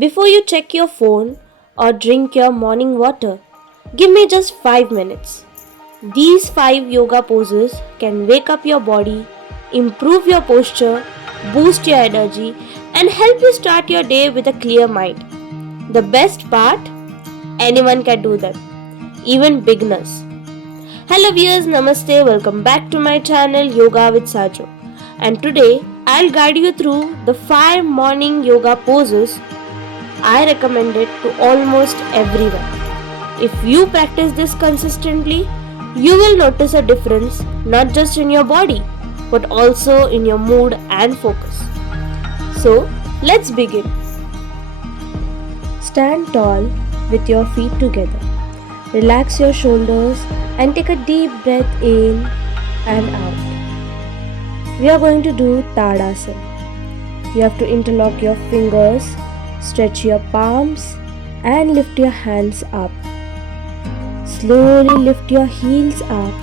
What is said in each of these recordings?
Before you check your phone or drink your morning water, give me just 5 minutes. These 5 yoga poses can wake up your body, improve your posture, boost your energy, and help you start your day with a clear mind. The best part? Anyone can do them, even beginners. Hello viewers, namaste, welcome back to my channel Yoga with Sajo. And today I'll guide you through the 5 morning yoga poses I recommend it to almost everyone. If you practice this consistently, you will notice a difference not just in your body but also in your mood and focus. So, let's begin. Stand tall with your feet together. Relax your shoulders and take a deep breath in and out. We are going to do Tadasana. You have to interlock your fingers, stretch your palms and lift your hands up. Slowly lift your heels up.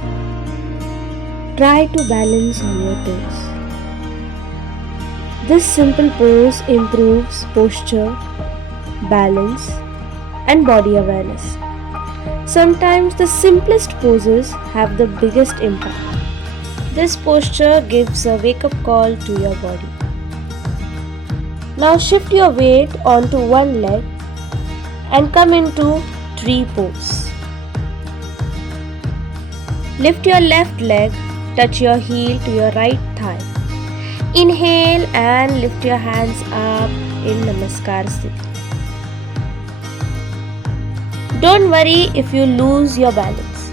Try to balance on your toes. This simple pose improves posture, balance and body awareness. Sometimes the simplest poses have the biggest impact. This posture gives a wake-up call to your body. Now shift your weight onto one leg and come into tree pose. Lift your left leg, touch your heel to your right thigh. Inhale and lift your hands up in Namaskar Sthiti. Don't worry if you lose your balance.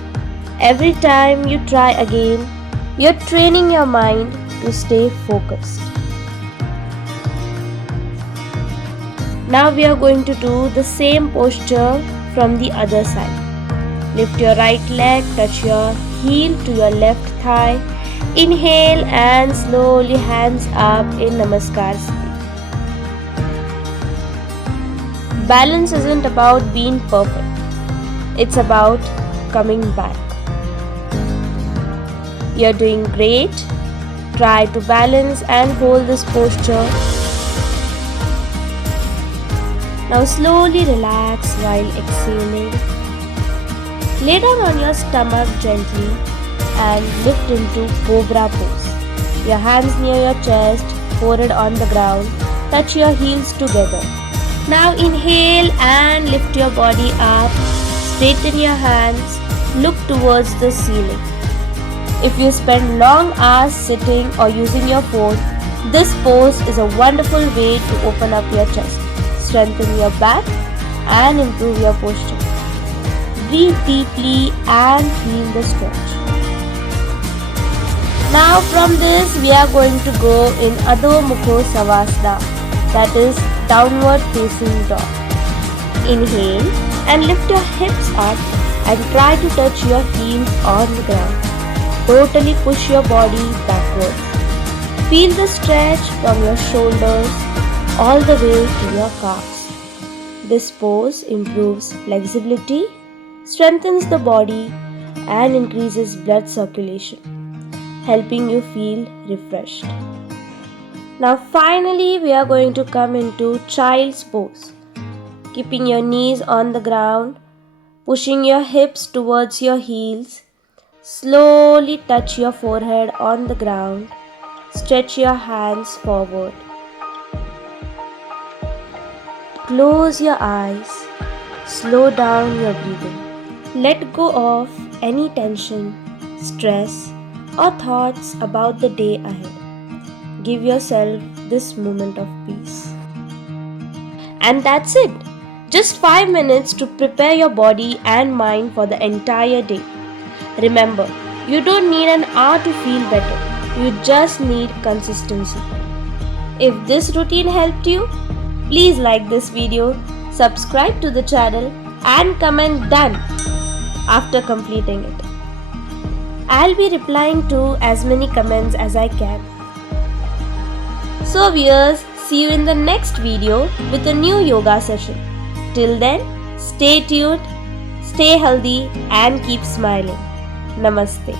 Every time you try again, you're training your mind to stay focused. Now we are going to do the same posture from the other side. Lift your right leg, touch your heel to your left thigh. Inhale and slowly hands up in Namaskar Sthiti. Balance isn't about being perfect. It's about coming back. You're doing great. Try to balance and hold this posture. Now slowly relax while exhaling. Lay down on your stomach gently and lift into Cobra pose. Your hands near your chest, forehead on the ground. Touch your heels together. Now inhale and lift your body up. Straighten your hands. Look towards the ceiling. If you spend long hours sitting or using your phone, this pose is a wonderful way to open up your chest, strengthen your back and improve your posture. Breathe deeply and feel the stretch. Now from this we are going to go in Adho Mukha Svanasana, that is downward facing dog. Inhale and lift your hips up and try to touch your heels on the ground. Totally push your body backwards. Feel the stretch from your shoulders all the way to your calves. This pose improves flexibility, strengthens the body and increases blood circulation, helping you feel refreshed. Now finally we are going to come into child's pose. Keeping your knees on the ground, pushing your hips towards your heels. Slowly touch your forehead on the ground. Stretch your hands forward. Close your eyes. Slow down your breathing. Let go of any tension, stress, or thoughts about the day ahead. Give yourself this moment of peace. And that's it. Just 5 minutes to prepare your body and mind for the entire day. Remember, you don't need an hour to feel better. You just need consistency. If this routine helped you, please like this video, subscribe to the channel and comment done after completing it. I'll be replying to as many comments as I can. So viewers, see you in the next video with a new yoga session. Till then, stay tuned, stay healthy and keep smiling. Namaste.